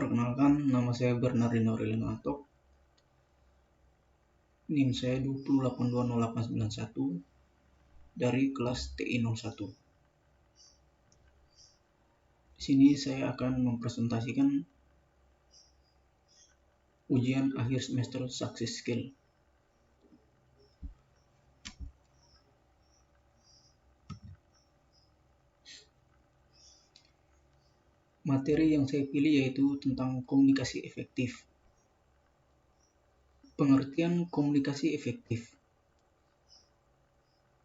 Perkenalkan, nama saya Bernardino Aureliano. NIM saya 2820891 dari kelas TI 01. Di sini saya akan mempresentasikan ujian akhir semester Success Skill. Materi yang saya pilih yaitu tentang komunikasi efektif. Pengertian komunikasi efektif.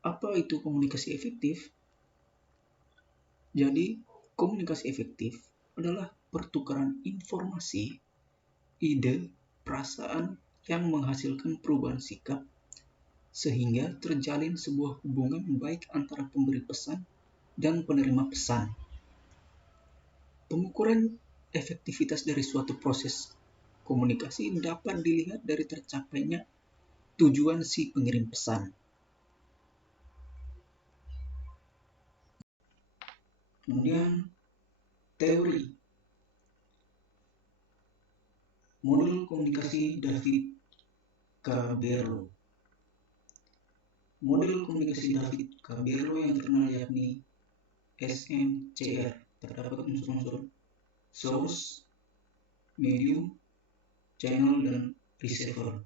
Apa itu komunikasi efektif? Jadi, komunikasi efektif adalah pertukaran informasi, ide, perasaan yang menghasilkan perubahan sikap sehingga terjalin sebuah hubungan baik antara pemberi pesan dan penerima pesan. Pengukuran efektivitas dari suatu proses komunikasi dapat dilihat dari tercapainya tujuan si pengirim pesan. Kemudian, teori. Model komunikasi David Caberlo. Model komunikasi David Caberlo yang terkenal yakni SMCR, terdapat unsur-unsur source, medium, channel, dan receiver.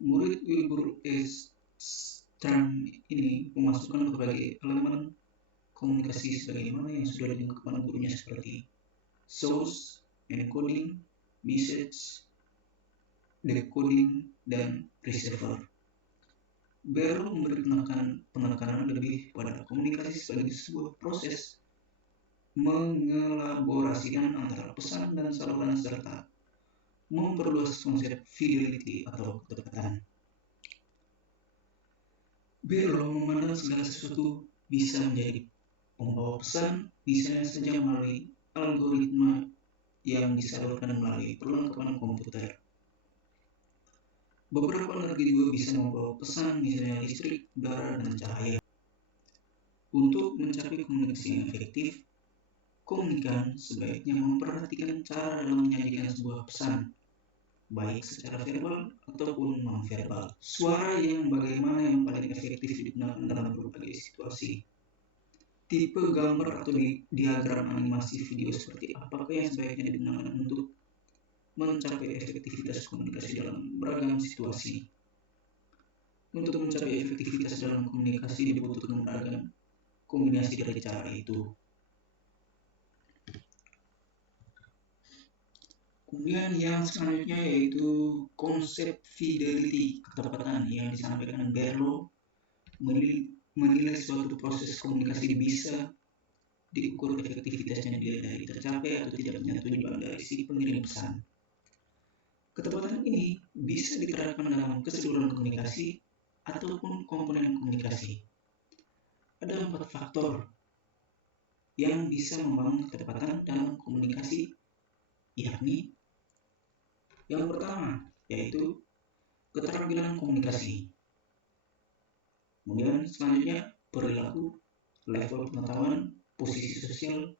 Murid Wilbur S. Stern ini memasukkan berbagai elemen komunikasi sebagaimana yang sudah diungkapkan kepada gurunya seperti source, encoding, message, decoding, dan receiver. Barrow memberi penekanan lebih pada komunikasi sebagai sebuah proses mengelaborasikan antara pesan dan saluran serta memperluas konsep fidelity atau kedekatan. Barrow memandang segala sesuatu bisa menjadi pembawa pesan, misalnya saja melalui algoritma yang disalurkan melalui perlengkapan komputer. Beberapa energi juga bisa membawa pesan, misalnya listrik, udara, dan cahaya. Untuk mencapai komunikasi yang efektif, komunikan sebaiknya memperhatikan cara dalam menyajikan sebuah pesan, baik secara verbal ataupun non-verbal. Suara yang bagaimana yang paling efektif digunakan dalam berbagai situasi. Tipe gambar atau diagram animasi video seperti apakah yang sebaiknya digunakan untuk mencapai efektivitas komunikasi dalam beragam situasi. Untuk mencapai efektivitas dalam komunikasi dibutuhkan beragam kombinasi dari cara itu. Kemudian yang selanjutnya yaitu konsep fidelity, ketepatan yang disampaikan Barrow menilai suatu proses komunikasi bisa diukur efektivitasnya dari tercapai atau tidaknya tujuan dari si pengirim pesan. Ketepatan ini bisa diterapkan dalam keseluruhan komunikasi ataupun komponen komunikasi. Ada 4 faktor yang bisa membangun ketepatan dalam komunikasi, yakni yang pertama yaitu keterampilan komunikasi. Kemudian selanjutnya perilaku, level pengetahuan, posisi sosial,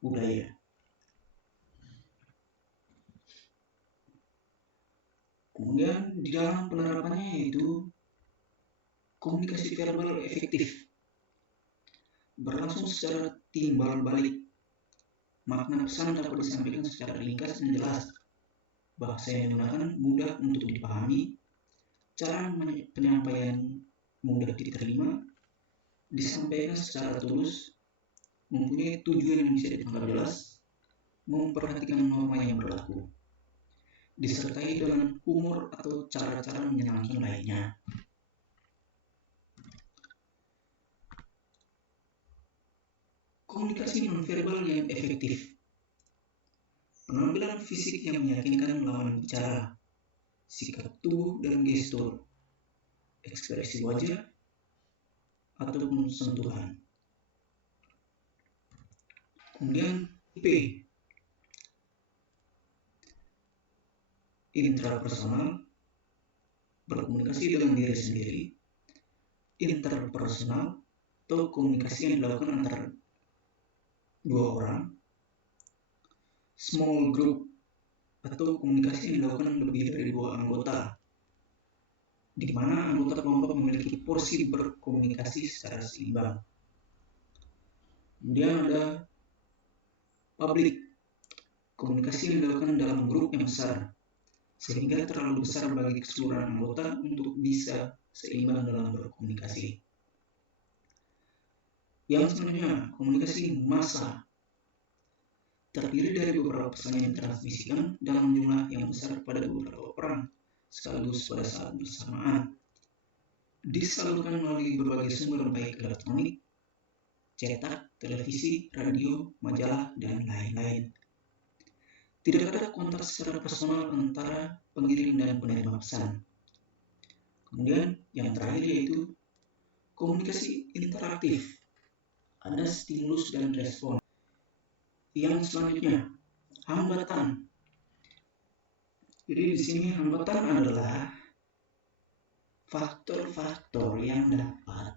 budaya. Kemudian di dalam penerapannya yaitu komunikasi verbal efektif, berlangsung secara timbal balik. Makna pesan dapat disampaikan secara ringkas dan jelas. Bahasa yang digunakan mudah untuk dipahami, cara penyampaian mudah diterima, disampaikan secara tulus, mempunyai tujuan yang bisa ditangkap jelas, memperhatikan norma yang berlaku, disertai dengan humor atau cara-cara menyenangkan lainnya. Komunikasi nonverbal yang efektif, penampilan fisik yang meyakinkan lawan bicara, sikap tubuh dan gestur, ekspresi wajah, ataupun sentuhan. Kemudian IP, intrapersonal, berkomunikasi dengan diri sendiri, interpersonal atau komunikasi yang dilakukan antara dua orang, small group atau komunikasi yang dilakukan lebih dari 2 anggota, di mana anggota kelompok memiliki porsi berkomunikasi secara seimbang. Kemudian ada public, komunikasi yang dilakukan dalam grup yang besar, sehingga terlalu besar bagi keseluruhan anggota untuk bisa seimbang dalam berkomunikasi. Yang selanjutnya, komunikasi massa, terdiri dari beberapa pesan yang ditransmisikan dalam jumlah yang besar pada beberapa orang sekaligus pada saat bersamaan, disalurkan melalui berbagai sumber baik elektronik, cetak, televisi, radio, majalah, dan lain-lain. Tidak ada kontak secara personal antara pengirim dan penerima pesan. Kemudian yang terakhir yaitu komunikasi interaktif. Ada stimulus dan respon. Yang selanjutnya, hambatan. Jadi di sini hambatan adalah faktor-faktor yang dapat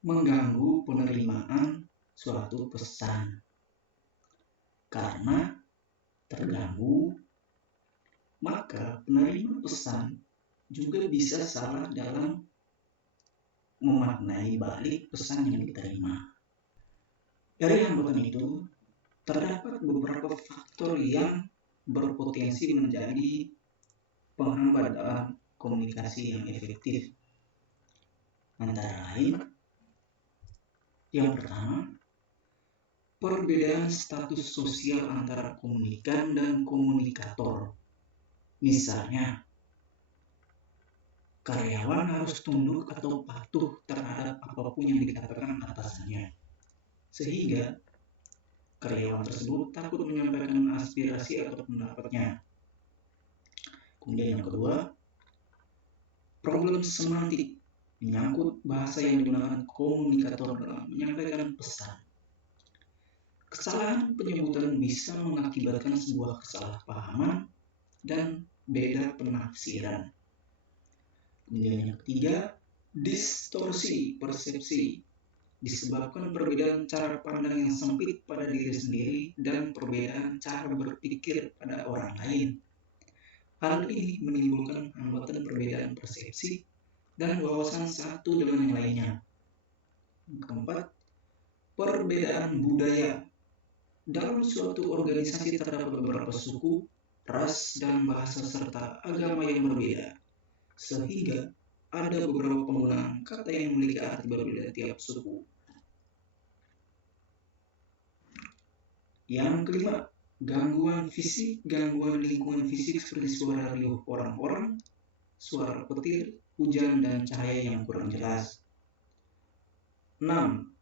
mengganggu penerimaan suatu pesan. Karena terganggu, maka penerima pesan juga bisa salah dalam memaknai balik pesan yang diterima. Dari hambatan itu, terdapat beberapa faktor yang berpotensi menjadi penghambat dalam komunikasi yang efektif. Antara lain, yang pertama, perbedaan status sosial antara komunikan dan komunikator. Misalnya, karyawan harus tunduk atau patuh terhadap apapun yang dikatakan atasannya, sehingga karyawan tersebut takut menyampaikan aspirasi atau pendapatnya. Kemudian yang kedua, problem semantik, menyangkut bahasa yang digunakan komunikator dalam menyampaikan pesan. Kesalahan penyebutan bisa mengakibatkan sebuah kesalahpahaman dan beda penafsiran. Kemudian yang ketiga, distorsi persepsi, disebabkan perbedaan cara pandang yang sempit pada diri sendiri dan perbedaan cara berpikir pada orang lain. Hal ini menimbulkan hambatan perbedaan persepsi dan wawasan satu dengan yang lainnya. Yang keempat, perbedaan budaya. Dalam suatu organisasi terdapat beberapa suku, ras, dan bahasa serta agama yang berbeda, sehingga ada beberapa penggunaan kata yang memiliki arti berbeda tiap suku. Yang kelima, gangguan fisik, gangguan lingkungan fisik seperti suara riuh orang-orang, suara petir, hujan, dan cahaya yang kurang jelas. 6.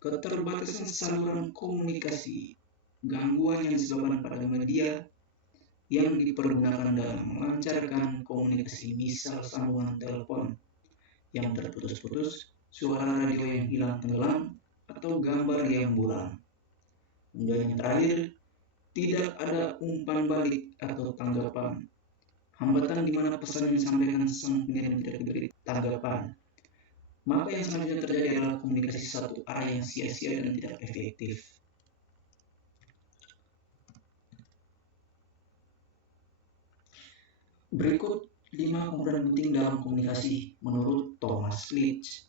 Keterbatasan saluran komunikasi, gangguan yang disebabkan pada media yang dipergunakan dalam melancarkan komunikasi, misal sambungan telepon yang terputus-putus, suara radio yang hilang tenggelam, atau gambar yang buram. Kemudian yang terakhir, tidak ada umpan balik atau tanggapan. Hambatan di mana pesan yang disampaikan sang pengirim tidak diberi tanggapan. Maka yang selanjutnya terjadi adalah komunikasi satu arah yang sia-sia dan tidak efektif. Berikut 5 komponen penting dalam komunikasi menurut Thomas Leach.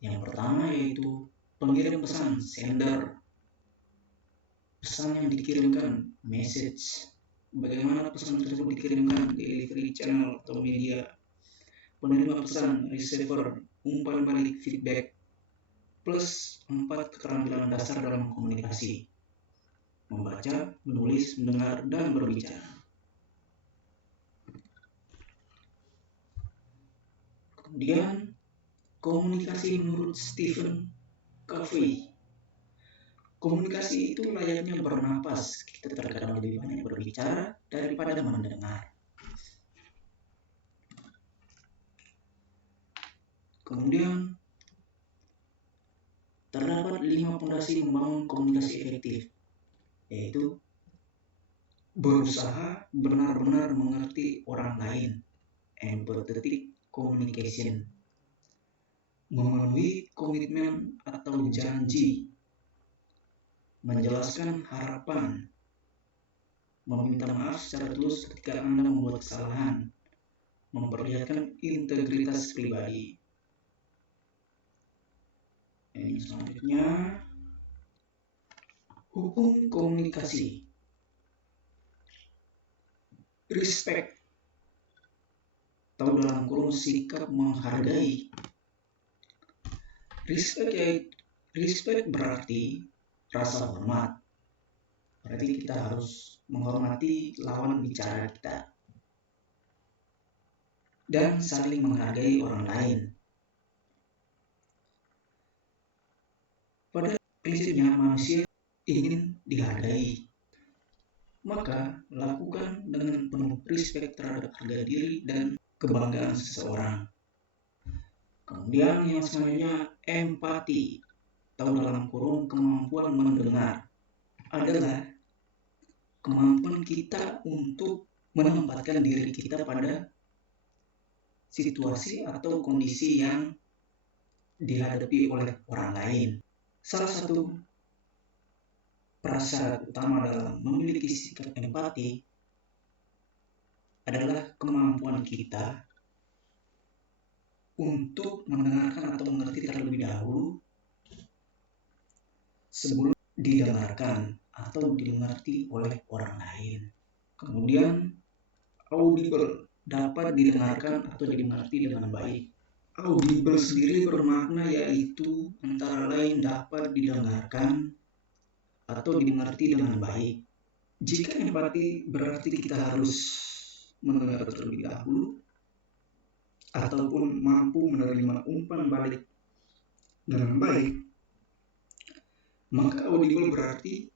Yang pertama yaitu pengirim pesan, sender. Pesan yang dikirimkan, message. Bagaimana pesan tersebut dikirimkan, delivery channel atau media. Penerima pesan, receiver, umpan balik, feedback. Plus 4 keterampilan dasar dalam komunikasi: membaca, menulis, mendengar, dan berbicara. Kemudian, komunikasi menurut Stephen Covey. Komunikasi itu layaknya bernapas, kita terkadang lebih banyak berbicara daripada mendengar. Kemudian, terdapat 5 fondasi membangun komunikasi efektif, yaitu berusaha benar-benar mengerti orang lain, empathetic communication, memenuhi komitmen atau janji, menjelaskan harapan, meminta maaf secara tulus ketika Anda membuat kesalahan, memperlihatkan integritas pribadi. Ini selanjutnya, hukum komunikasi. Respect, atau dalam kurung sikap menghargai. Respect berarti rasa hormat. Berarti kita harus menghormati lawan bicara kita dan saling menghargai orang lain. Pada prinsipnya manusia ingin dihargai, maka lakukan dengan penuh respect terhadap harga diri dan kebanggaan seseorang. Kemudian yang selanjutnya, empati atau dalam kurung kemampuan mendengar adalah kemampuan kita untuk menempatkan diri kita pada situasi atau kondisi yang dihadapi oleh orang lain. Salah satu prasyarat utama dalam memiliki sikap empati adalah kemampuan kita untuk mendengarkan atau mengerti terlebih dahulu sebelum didengarkan atau dimengerti oleh orang lain. Kemudian audible, dapat didengarkan atau dimengerti dengan baik. Audible sendiri bermakna yaitu antara lain dapat didengarkan atau dimengerti dengan baik. Jika empati berarti kita harus mendengar terlebih dahulu ataupun mampu menerima umpan balik dengan baik, maka audible berarti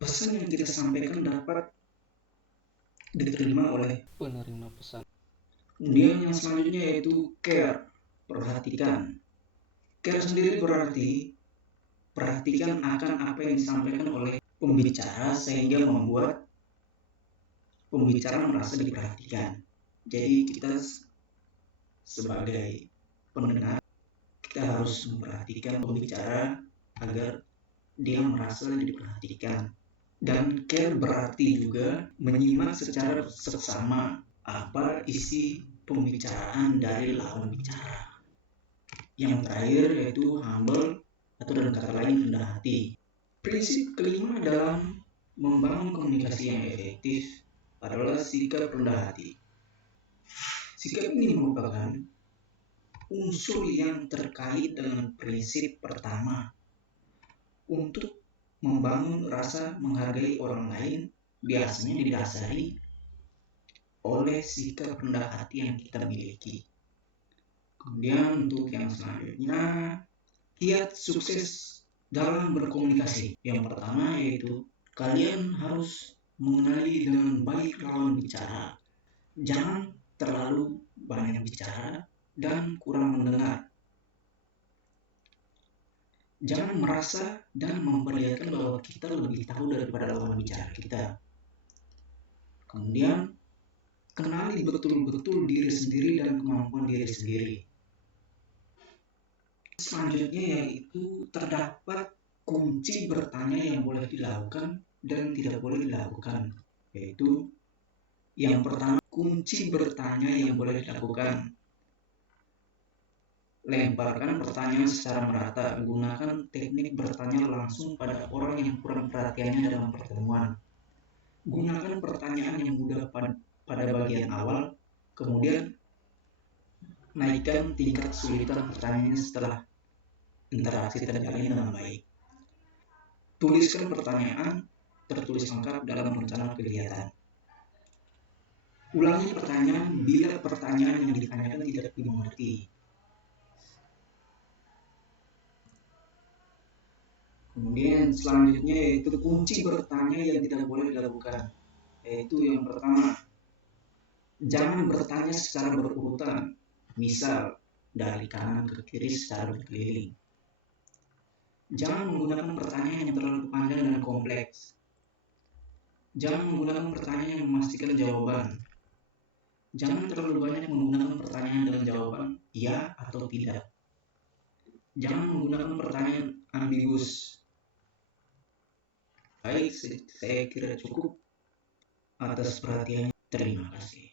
pesan yang kita sampaikan dapat diterima oleh penerima pesan. Kemudian yang selanjutnya yaitu care, perhatikan. Care sendiri berarti perhatikan akan apa yang disampaikan oleh pembicara sehingga membuat pembicara merasa diperhatikan. Jadi kita sebagai pendengar, kita harus memperhatikan pembicara agar dia merasa diperhatikan. Dan care berarti juga menyimak secara seksama apa isi pembicaraan dari lawan bicara. Yang terakhir yaitu humble atau dengan kata lain rendah hati. Prinsip kelima dalam membangun komunikasi yang efektif adalah sikap rendah hati. Sikap ini merupakan unsur yang terkait dengan prinsip pertama untuk membangun rasa menghargai orang lain, biasanya didasari oleh sikap rendah hati yang kita miliki. Kemudian untuk yang selanjutnya, kiat sukses dalam berkomunikasi. Yang pertama yaitu kalian harus mengenali dengan baik lawan bicara. Jangan terlalu banyak bicara dan kurang mendengar. Jangan merasa dan memperlihatkan bahwa kita lebih tahu daripada lawan bicara kita. Kemudian, kenali betul-betul diri sendiri dan kemampuan diri sendiri. Selanjutnya yaitu terdapat kunci bertanya yang boleh dilakukan dan tidak boleh dilakukan. Yaitu yang pertama, kunci bertanya yang boleh dilakukan. Lemparkan pertanyaan secara merata. Gunakan teknik bertanya langsung pada orang yang kurang perhatiannya dalam pertemuan. Gunakan pertanyaan yang mudah pada bagian awal, kemudian naikkan tingkat kesulitan pertanyaannya setelah interaksi terjalin dengan baik. Tuliskan pertanyaan tertulis lengkap dalam rencana kegiatan. Ulangi pertanyaan bila pertanyaan yang ditanyakan tidak dimengerti. Kemudian selanjutnya yaitu kunci bertanya yang tidak boleh dilakukan. Yaitu yang pertama, jangan bertanya secara berurutan. Misal, dari kanan ke kiri secara berkeliling. Jangan menggunakan pertanyaan yang terlalu panjang dan kompleks. Jangan menggunakan pertanyaan yang memastikan jawaban. Jangan terlalu banyak menggunakan pertanyaan dengan jawaban ya atau tidak. Jangan menggunakan pertanyaan ambigus. Baik, saya kira cukup atas perhatiannya. Terima kasih.